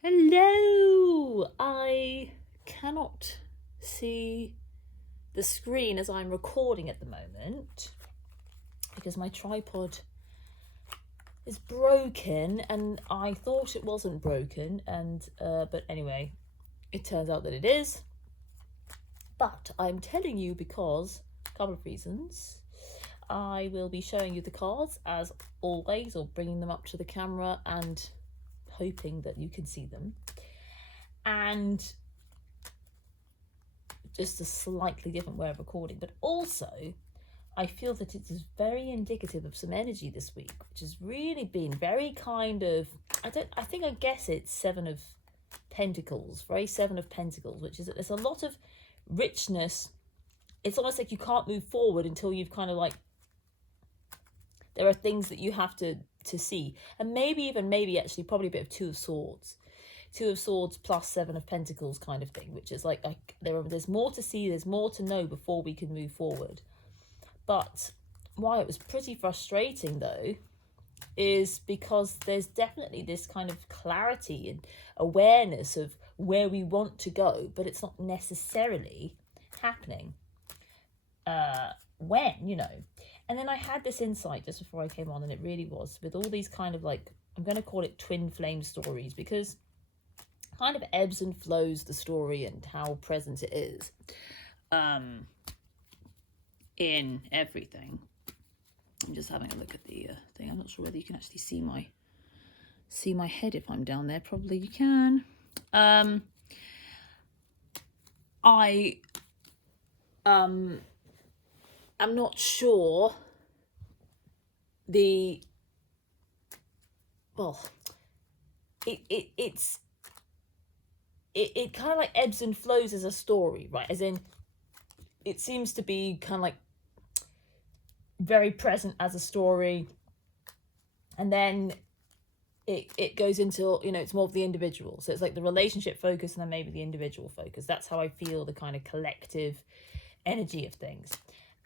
Hello! I cannot see the screen as I'm recording at the moment because my tripod is broken and I thought it wasn't broken but anyway, it turns out that it is. But I'm telling you because a couple of reasons. I will be showing you the cards as always, or bringing them up to the camera and hoping that you can see them. And just a slightly different way of recording, but also I feel that it is very indicative of some energy this week, which has really been very kind of, I guess it's Seven of Pentacles, very Seven of Pentacles, which is that there's a lot of richness. It's almost like you can't move forward until you've kind of like, there are things that you have to see, and maybe actually probably a bit of Two of Swords plus Seven of Pentacles kind of thing, which is like there's more to see, there's more to know before we can move forward. But why it was pretty frustrating though is because there's definitely this kind of clarity and awareness of where we want to go, but it's not necessarily happening when, And then I had this insight just before I came on, and it really was with all these kind of like, I'm going to call it twin flame stories, because kind of ebbs and flows the story and how present it is in everything. I'm just having a look at the thing. I'm not sure whether you can actually see my head if I'm down there. Probably you can. I'm not sure it kind of like ebbs and flows as a story, right? As in, it seems to be kind of like very present as a story, and then it goes into, it's more of the individual. So it's like the relationship focus and then maybe the individual focus. That's how I feel the kind of collective energy of things.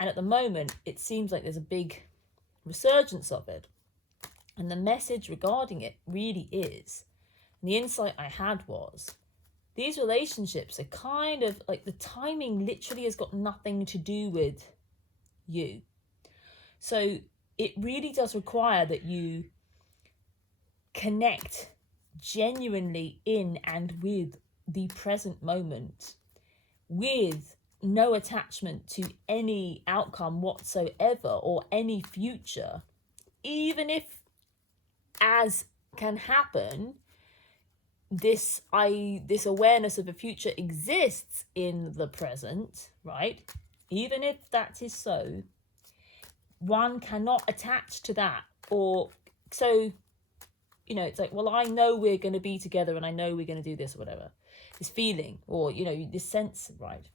And at the moment, it seems like there's a big resurgence of it. And the message regarding it really is, and the insight I had was, these relationships are kind of like the timing literally has got nothing to do with you. So it really does require that you connect genuinely in and with the present moment, with no attachment to any outcome whatsoever or any future, even if, as can happen, this awareness of a future exists in the present, right? Even if that is so, one cannot attach to that. Or so, it's like, well, I know we're going to be together and I know we're going to do this or whatever, this feeling, or this sense, right?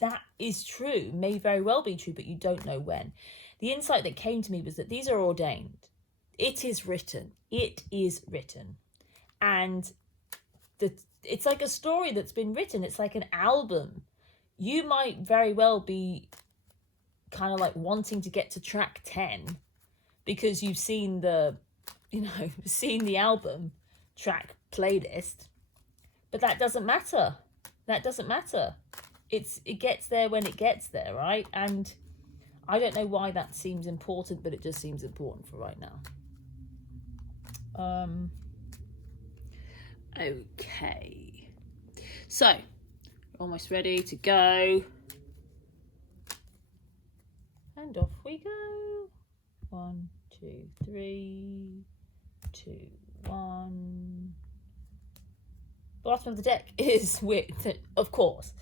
That is true, may very well be true, but you don't know when. The insight that came to me was that these are ordained. It is written. And it's like a story that's been written. It's like an album. You might very well be kind of like wanting to get to track 10 because you've seen the album track playlist, but that doesn't matter. It gets there when it gets there, right? And I don't know why that seems important, but it just seems important for right now. Okay. So, we're almost ready to go. And off we go. 1, 2, 3, 2, 1. Bottom of the deck is, of course,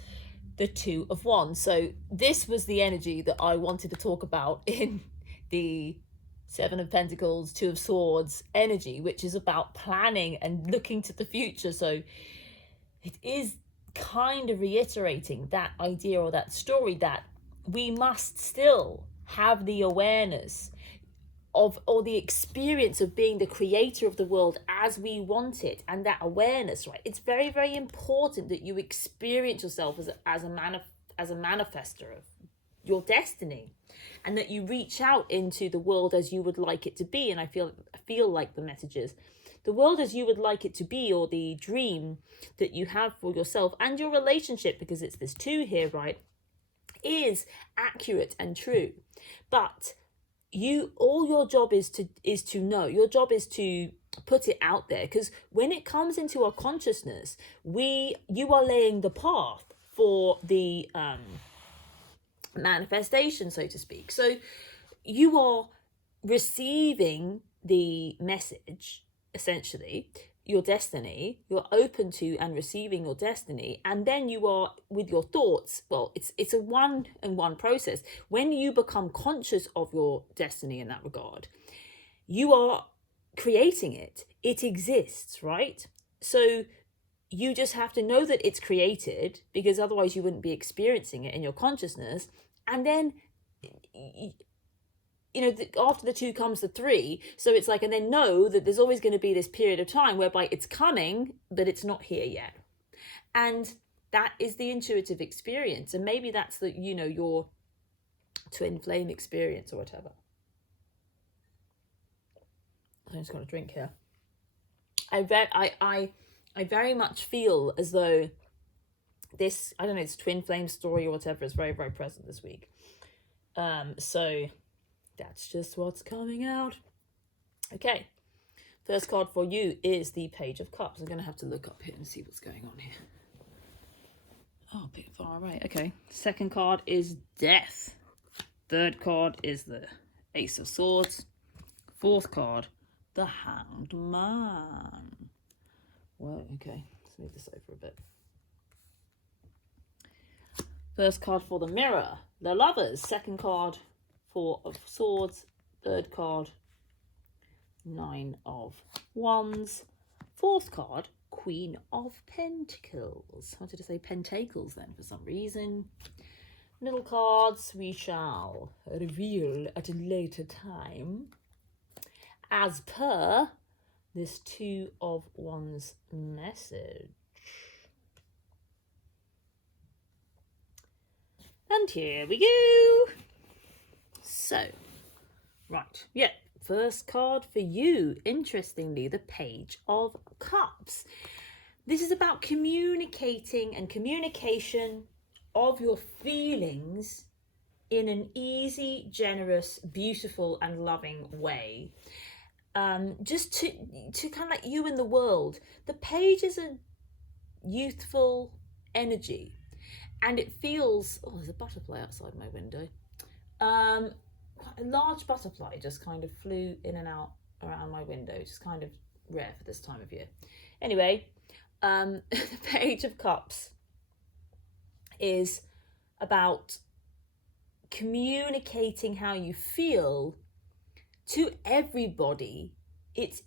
the Two of Wands. So this was the energy that I wanted to talk about in the Seven of Pentacles, Two of Swords energy, which is about planning and looking to the future. So it is kind of reiterating that idea or that story that we must still have the awareness of, or the experience of being the creator of the world as we want it, and that awareness, right? It's very, very important that you experience yourself as a manifester of your destiny, and that you reach out into the world as you would like it to be. And I feel like the messages the world as you would like it to be, or the dream that you have for yourself and your relationship, because it's this two here, right, is accurate and true. But all your job is to know. Your job is to put it out there, because when it comes into our consciousness, you are laying the path for the manifestation, so to speak. So you are receiving the message, essentially, your destiny. You're open to and receiving your destiny, and then you are with your thoughts. Well, it's a one-on-one process. When you become conscious of your destiny in that regard, you are creating it. It exists, right? So you just have to know that it's created, because otherwise you wouldn't be experiencing it in your consciousness. And then after the two comes the three. So it's like, and then know that there's always going to be this period of time whereby it's coming, but it's not here yet. And that is the intuitive experience. And maybe that's your twin flame experience or whatever. I just got a drink here. I very much feel as though this, I don't know, it's twin flame story or whatever is very, very present this week. So that's just what's coming out. Okay. First card for you is the Page of Cups. I'm going to have to look up here and see what's going on here. Oh, a bit far away. Okay. Second card is Death. Third card is the Ace of Swords. Fourth card, the Hanged Man. Well, okay. Let's move this over a bit. First card for the Mirror, the Lovers. Second card, Four of Swords. Third card, Nine of Wands. Fourth card, Queen of Pentacles. I wanted to say Pentacles then for some reason. Middle cards we shall reveal at a later time, as per this Two of Wands message. And here we go. So, right, yeah, first card for you, interestingly, the Page of Cups. This is about communicating and communication of your feelings in an easy, generous, beautiful and loving way. Just to kind of like you in the world. The page is a youthful energy, and it feels, oh, there's a butterfly outside my window. Quite a large butterfly just kind of flew in and out around my window, which is kind of rare for this time of year. Anyway, the Page of Cups is about communicating how you feel to everybody. It's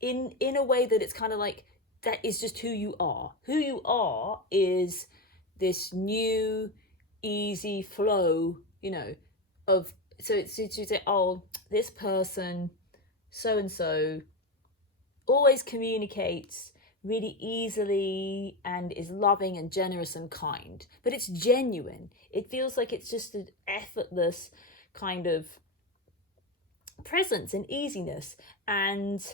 in a way that it's kind of like, that is just who you are. Who you are is this new easy flow, of, so it's to say, oh, this person so and so always communicates really easily and is loving and generous and kind, but it's genuine. It feels like it's just an effortless kind of presence and easiness. And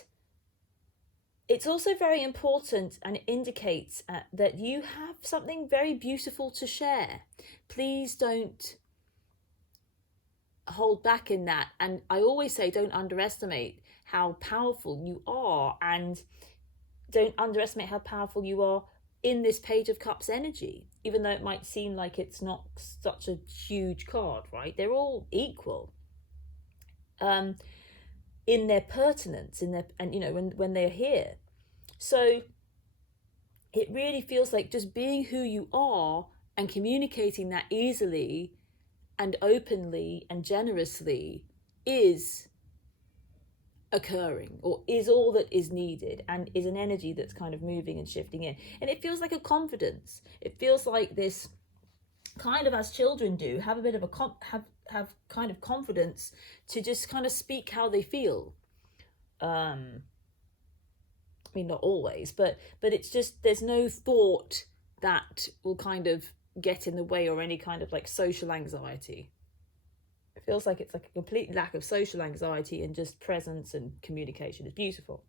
it's also very important, and it indicates that you have something very beautiful to share. Please don't hold back in that. And I always say, don't underestimate how powerful you are, and don't underestimate how powerful you are in this Page of Cups energy, even though it might seem like it's not such a huge card, right? They're all equal in their pertinence, in their, and when they're here. So it really feels like just being who you are and communicating that easily and openly and generously is occurring, or is all that is needed, and is an energy that's kind of moving and shifting in. And it feels like a confidence. It feels like this kind of, as children do, have a bit of a have kind of confidence to just kind of speak how they feel. I mean, not always, but it's just, there's no thought that will kind of get in the way, or any kind of like social anxiety. It feels like it's like a complete lack of social anxiety, and just presence and communication is beautiful.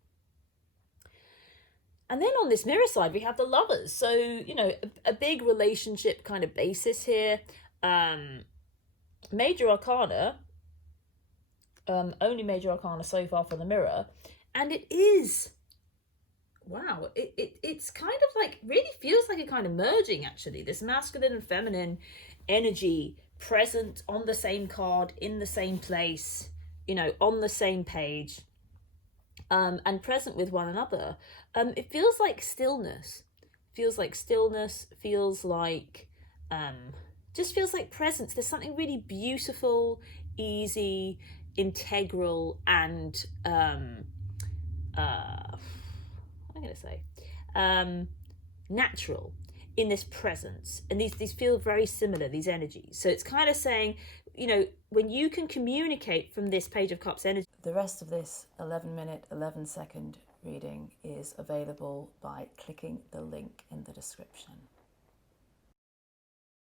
And then on this mirror side, we have the Lovers. So, you know, a big relationship kind of basis here. Major Arcana, only Major Arcana so far for the mirror. And it is, wow, it's kind of like, really feels like a kind of merging, actually. This masculine and feminine energy present on the same card, in the same place, you know, on the same page. And present with one another. It feels like stillness. Feels like stillness. Feels like just feels like presence. There's something really beautiful, easy, integral, and what am I going to say? Natural in this presence. And these feel very similar, these energies. So it's kind of saying, you know, when you can communicate from this Page of Cups energy. The rest of this 11-minute, 11-second reading is available by clicking the link in the description.